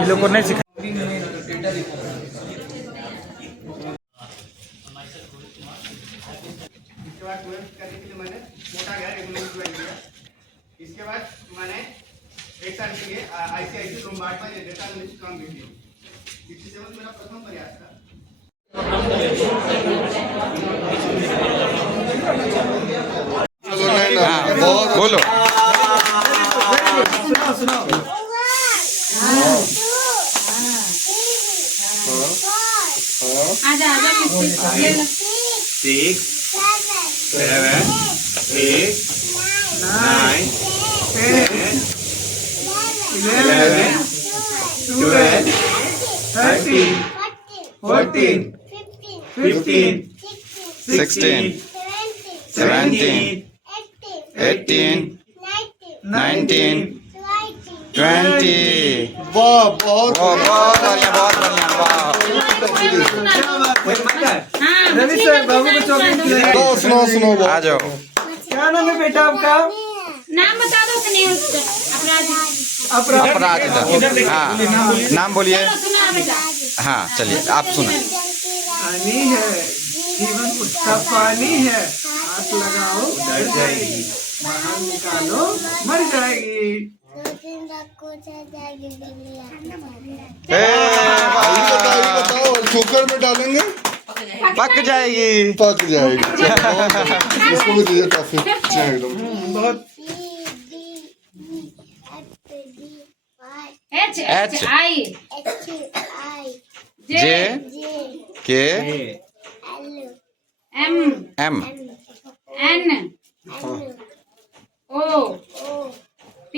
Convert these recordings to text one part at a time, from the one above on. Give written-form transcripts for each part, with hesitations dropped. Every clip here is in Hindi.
ये लोग को नहीं सिखा। इसके बाद 12th करने के लिए मैंने मोटा गया रेगुलर ज्वाइन किया। इसके बाद मैंने एक साल के लिए ICIC लोम्बार्ड में डेटा एनालिस्ट काम किया। 67 मेरा प्रथम प्रयास था। बोलो आजा आजा 6 7 8 9 10 11 12 13 14 15 16 17 18 19 20। वाह बहुत बहुत बढ़िया वाह। रवि सर बाबू को चॉकलेट सुनो सुनो आ जाओ। क्या नाम है बेटा आपका? नाम बता दो स्नेह अपराध अपराजिता। हाँ नाम बोलिए। सुना बेटा। हाँ चलिए आप सुना। पानी है जीवन उसका पानी है, हाथ लगाओ डर जाएगी, बाहर निकालो मर जाएगी। बताओ कुकर में डालेंगे पक जाएगी। पक जाएगी। इसको भी दीजिए टॉफी एकदम। बहुत HI J K M N O P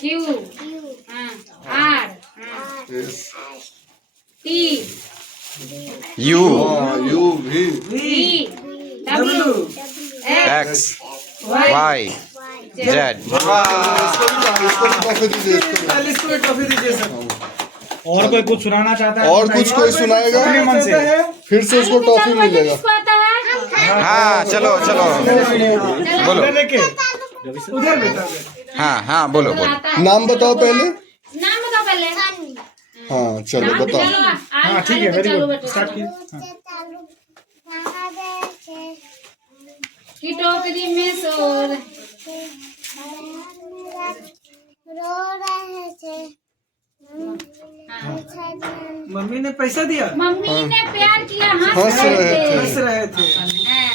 Q R T U you भी V W X Y Z। इसको भी टॉफी दीजिए इसको भी टॉफी दीजिए सर। और कोई कुछ सुनाना चाहता है? और कुछ कोई सुनाएगा मन से फिर से उसको टॉफी मिलेगा। किसको आता है? हाँ चलो चलो बोलो। उधर देखे उधर बेटा हाँ हाँ बोलो बोलो। आता है। नाम बताओ पहले। नाम बताओ पहले। हाँ चलो बताओ। हाँ ठीक है वेरी गुड स्टार्ट कीजिए। की टोकरी में सोर मम्मी ने पैसा दिया, मम्मी ने प्यार किया, हंस हंस रहे थे,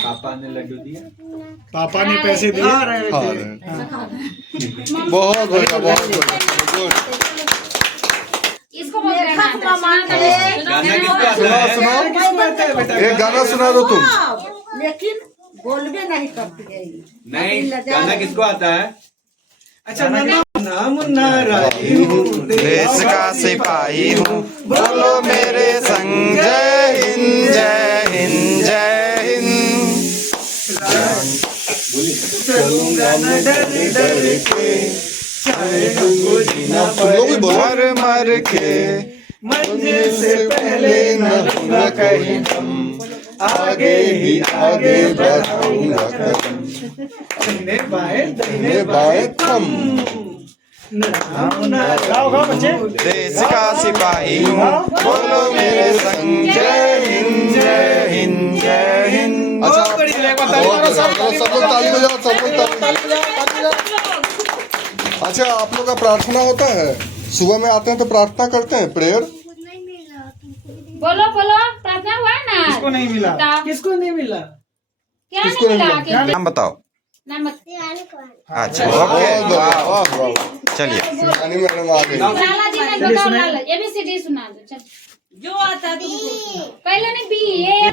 पापा ने लड्डू दिया, पापा ने पैसे दिए। खा रहे हाँ थे। बहुत बढ़िया बहुत बढ़िया गुड। इसको बोलते हैं सुनाओ सुनाओ किसको आता है बेटा? एक गाना सुना दो तुम। लेकिन बोलबे नहीं करती है। नहीं गाना किसको आता है? अच्छा नाम नाराई हूँ देश का सिपाही हूँ, बोलो मेरे संग जय हिंद जय हिंद जय हिंद। चलूंगा न डर डर के, चाहे हमको जीना तुम लोग भी बोलो। मर मर के मंजिल से पहले न लूंगा कहीं दम, आगे ही आगे बढ़ाऊंगा कदम, दाहिने बाएं दाहिने बाएं थम। गाओ गाओ बच्चे। देश का सिपाही हूँ, बोलो मेरे संग जय हिंद जय हिंद जय हिंद। अच्छा सब लोग ताली बजाओ सब लोग ताली बजाओ। अच्छा आप लोग का प्रार्थना होता है? सुबह में आते हैं तो प्रार्थना करते हैं प्रेयर। बोलो बोलो प्रार्थना हुआ ना? किसको नहीं मिला? किसको नहीं मिला? क्या किसको नहीं नहीं मिला? नाम बताओ। नाम अच्छा ओके वाह वाह चलिए। शिवानी मैडम आ गई। लाला जी ने बताओ लाला ABCD सुना दो चल। जो आता है तुमको। पहले ने B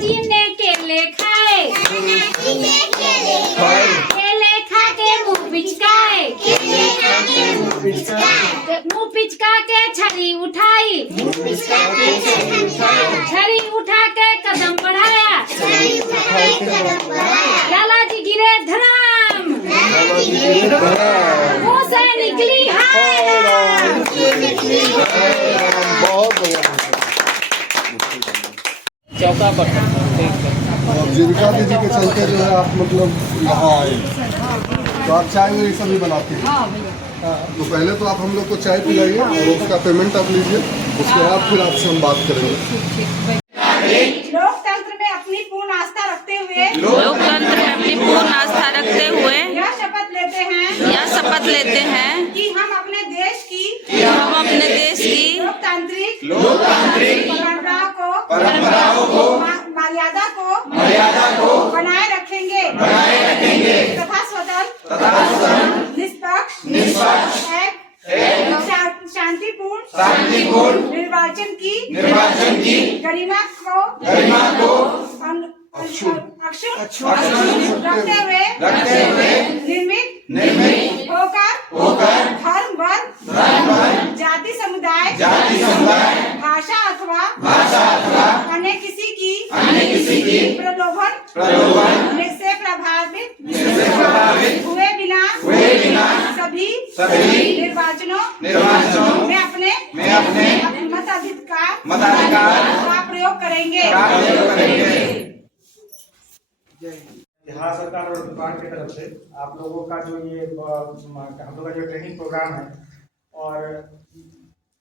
जी ने केले खाए, केले खा के मुंह पिचकाए, मुंह पिचका के छड़ी उठाई, छड़ी उठा के कदम बढ़ाया, लाला जी गिरे धड़ाम, मुंह से निकली हाय राम। बहुत बढ़िया। चौका पर जीविका दीदी के चलते जो है आप मतलब यहाँ आए। तो आप चाय ये सभी बनाते हैं? हाँ भैया। तो पहले तो आप हम लोग को चाय पिलाइए और उसका पेमेंट आप लीजिए, उसके बाद फिर आपसे हम बात करेंगे। लोकतंत्र में अपनी पूर्ण आस्था रखते हुए यह शपथ लेते हैं कि हम अपने देश की लोकतांत्रिक परंपराओं को मर्यादा को बनाए रखेंगे तथा स्वतंत्र निष्पक्ष शांतिपूर्ण निर्वाचन की गरिमा को अक्षुण्ण रखते हुए निर्मित होकर धर्म वर्ग जाति समुदाय भाषा अथवा अन्य किसी की प्रलोभन से प्रभावित हुए बिना सभी निर्वाचनों में अपने मताधिकार का प्रयोग करेंगे। बिहार सरकार और विभाग की तरफ से आप लोगों का जो ये हम लोग का जो ट्रेनिंग प्रोग्राम है, और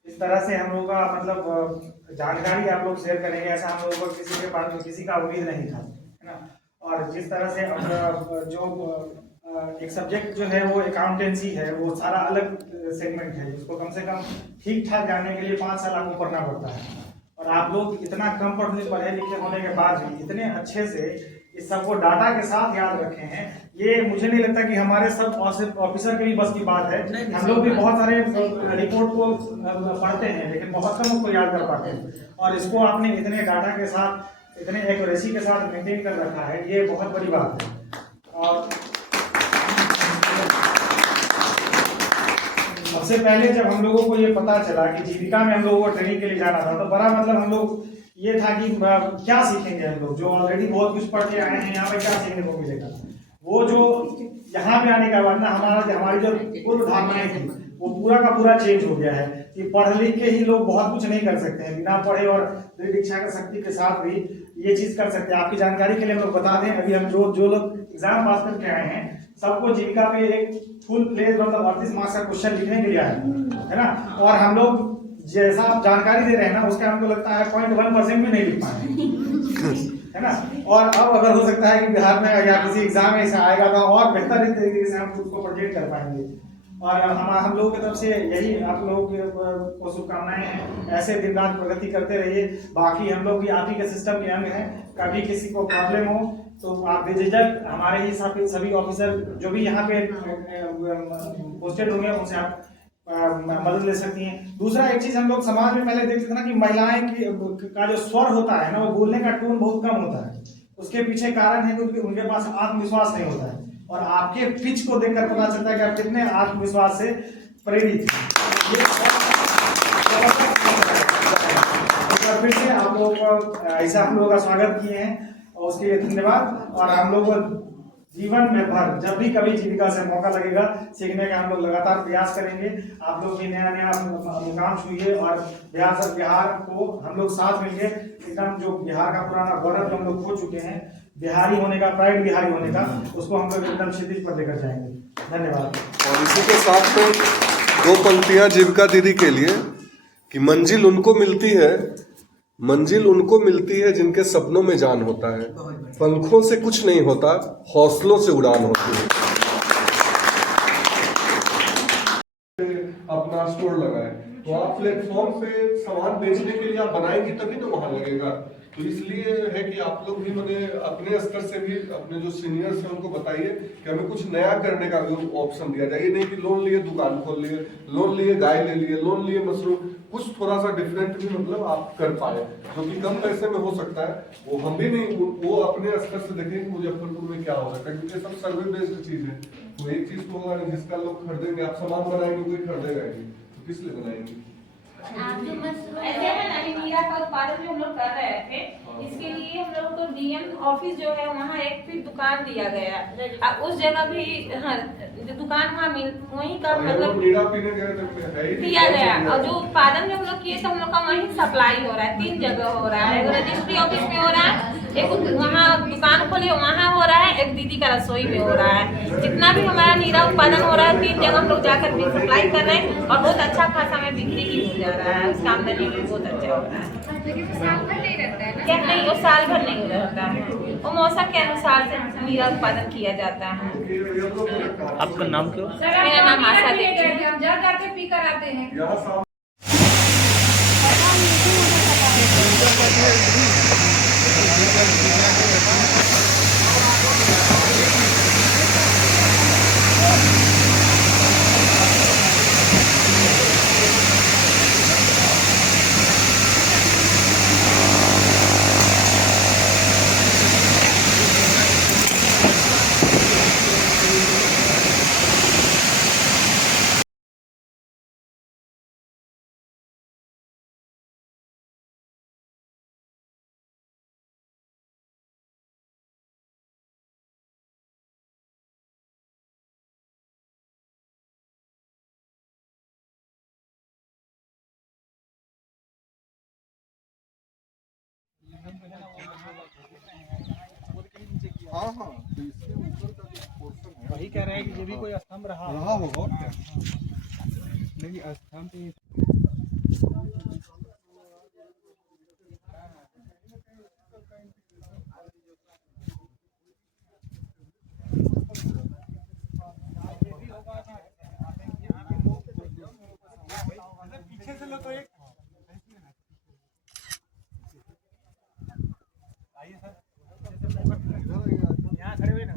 इस तरह से हम लोगों का मतलब जानकारी आप लोग शेयर करेंगे, ऐसा हम लोगों को किसी के पास किसी का उम्मीद नहीं था, है ना। और जिस तरह से जो एक सब्जेक्ट जो है वो अकाउंटेंसी है, वो सारा अलग सेगमेंट है, जिसको कम से कम ठीक ठाक जानने के लिए 5 साल आपको पढ़ना पड़ता है। और आप लोग इतना कम पढ़े लिखे होने के बाद भी इतने अच्छे से इस सबको डाटा के साथ याद रखे हैं, ये मुझे नहीं लगता कि हमारे सब ऑफिसर के भी बस की बात है। हम लोग भी बहुत सारे रिपोर्ट को पढ़ते हैं, लेकिन बहुत कम उसको याद कर पाते हैं, और इसको आपने इतने डाटा के साथ इतने एक्यूरेसी के साथ मेंटेन कर रखा है, ये बहुत बड़ी बात है। और सबसे पहले जब हम लोगों को ये पता चला कि जीविका में हम लोगों को ट्रेनिंग के लिए जाना था, तो बड़ा मतलब हम लोग ये था कि क्या सीखेंगे हम लोग, जो ऑलरेडी बहुत कुछ पढ़ के आए हैं, यहाँ पे क्या सीखने को मिलेगा। वो जो यहाँ पे आने के बाद ना हमारी जो पूर्व धारणाएं थी, वो पूरा का पूरा चेंज हो गया है कि पढ़ लिख के ही लोग बहुत कुछ नहीं कर सकते हैं, बिना पढ़े और दृढ़ इच्छा की शक्ति के साथ भी ये चीज कर सकते हैं। आपकी जानकारी के लिए हम लोग बता दें, अभी हम जो लोग एग्जाम पास करके आए हैं, सबको जीविका पे एक फुल प्लेज मतलब 38 मार्क्स का क्वेश्चन लिखने के लिए आए है ना। और हम लोग जैसा आप जानकारी दे रहे हैं ना, उसके हमको लगता है 0.1% भी नहीं लिख पाए है ना। और अब अगर हो सकता है कि बिहार में या किसी एग्जाम में ऐसा आएगा तो और बेहतर तरीके से हम खुद को प्रोजेक्ट कर पाएंगे। और हम लोगों की तरफ से यही आप लोगों को शुभकामनाएं हैं, ऐसे दिन रात प्रगति करते रहिए। बाकी हम लोग भी आप ही के सिस्टम के अंग हैं, कभी किसी को प्रॉब्लम हो तो आप बेझिझक हमारे ही सभी ऑफिसर जो भी यहाँ पे पोस्टेड होंगे, उनसे आप मदद ले सकती हैं। दूसरा एक चीज हम लोग समाज में पहले देखते थे ना कि महिलाएं का जो स्वर होता है ना, वो बोलने का टोन बहुत कम होता है। उसके पीछे कारण है क्योंकि उनके पास आत्मविश्वास नहीं होता है, और आपके पिच को देखकर पता चलता है कि आप कितने आत्मविश्वास से प्रेरित हैं। फिर से आप लोगों को ऐसा हम लोगों का स्वागत किए हैं और उसके लिए धन्यवाद। और हम लोग जीवन में भर जब भी कभी जीविका से मौका लगेगा सीखने का हम लोग लगातार प्रयास करेंगे। आप लोग भी नया नया मुकाम छूइए और बिहार को हम लोग साथ मिलके एकदम जो बिहार का पुराना गौरव जो हम लोग खो चुके हैं, बिहारी होने का, प्राइड बिहारी होने का, उसको हम लोग एकदम क्षितिज पर लेकर जाएंगे। धन्यवाद। और इसी के साथ में 2 पंक्तियां जीविका दीदी के लिए कि मंजिल उनको मिलती है जिनके सपनों में जान होता है, पंखों से कुछ नहीं होता, हौसलों से उड़ान होती है। अपना स्टोर लगाए तो आप प्लेटफॉर्म पे सामान बेचने के लिए आप बनाएंगे तभी तो वहां लगेगा। तो इसलिए है कि आप लोग भी मैंने अपने स्तर से भी अपने जो सीनियर्स हैं उनको बताइए कि हमें कुछ नया करने का भी ऑप्शन दिया जाए। नहीं कि लोन लिए दुकान खोल लिए, लोन लिए गाय ले लिए, लोन लिए मशरूम, कुछ थोड़ा सा डिफरेंट भी मतलब आप कर पाए जो कि कम पैसे में हो सकता है। वो हम भी नहीं, वो अपने स्तर से देखें कि मुजफ्फरपुर में क्या हो सकता है, क्योंकि सब सर्वे बेस्ड चीज है। तो एक चीज तो होगा जिसका लोग खरीदेंगे, आप सामान बनाएंगे कोई खरीदेगा नहीं, तो किस लिए बनाएंगे। ऐसे में नहीं, नीरा का उत्पादन जो हम लोग कर रहे थे, इसके लिए हम लोग को डीएम ऑफिस जो है वहाँ एक फिर दुकान दिया गया। उस जगह भी हाँ जो दुकान वहीं का मतलब नीरा पीने गए थे, है ही नहीं। दिया गया, और जो उत्पादन में हम लोग किए तो हम लोग का वहीं सप्लाई हो रहा है, 3 जगह हो रहा है। एक रजिस्ट्री ऑफिस में हो रहा है, एक वहाँ दुकान खोले वहाँ हो रहा है, एक दीदी का रसोई में हो रहा है। जितना भी हमारा नीरा उत्पादन हो रहा है 3 जगह हम लोग जाकर भी सप्लाई कर रहे हैं, और बहुत अच्छा खासा में बिक्री भी हो जा रहा है, उसका आमदनी भी बहुत अच्छा हो रहा है। क्या नहीं, वो साल भर नहीं रहता है, वो मौसम के अनुसार से नीरा उत्पादन किया जाता है। आपका नाम क्या? मेरा नाम आशा देवी है। हम जा जाके पी कर आते हैं। यहाँ सामने हाँ हाँ, तो इसके ऊपर का जो पोर्शन है वही कह रहे हैं कि ये भी कोई स्तंभ रहा होगा और क्या? नहीं स्तंभ पे पीछे से लो तो एक आइए सर, यहाँ खड़े हुए ना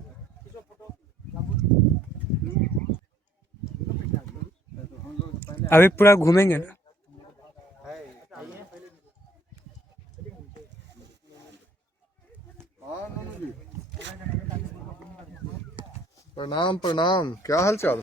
अभी पूरा घूमेंगे ना। प्रणाम प्रणाम, क्या हाल चाल?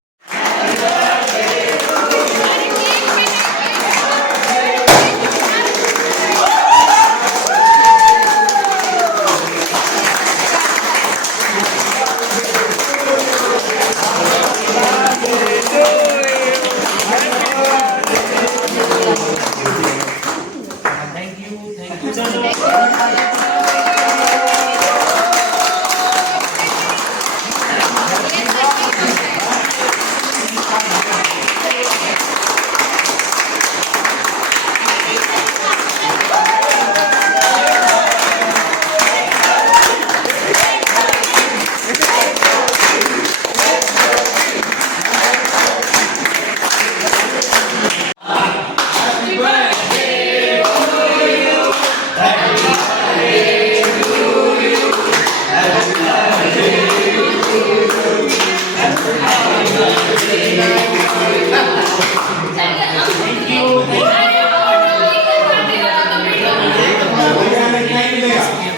Thank you.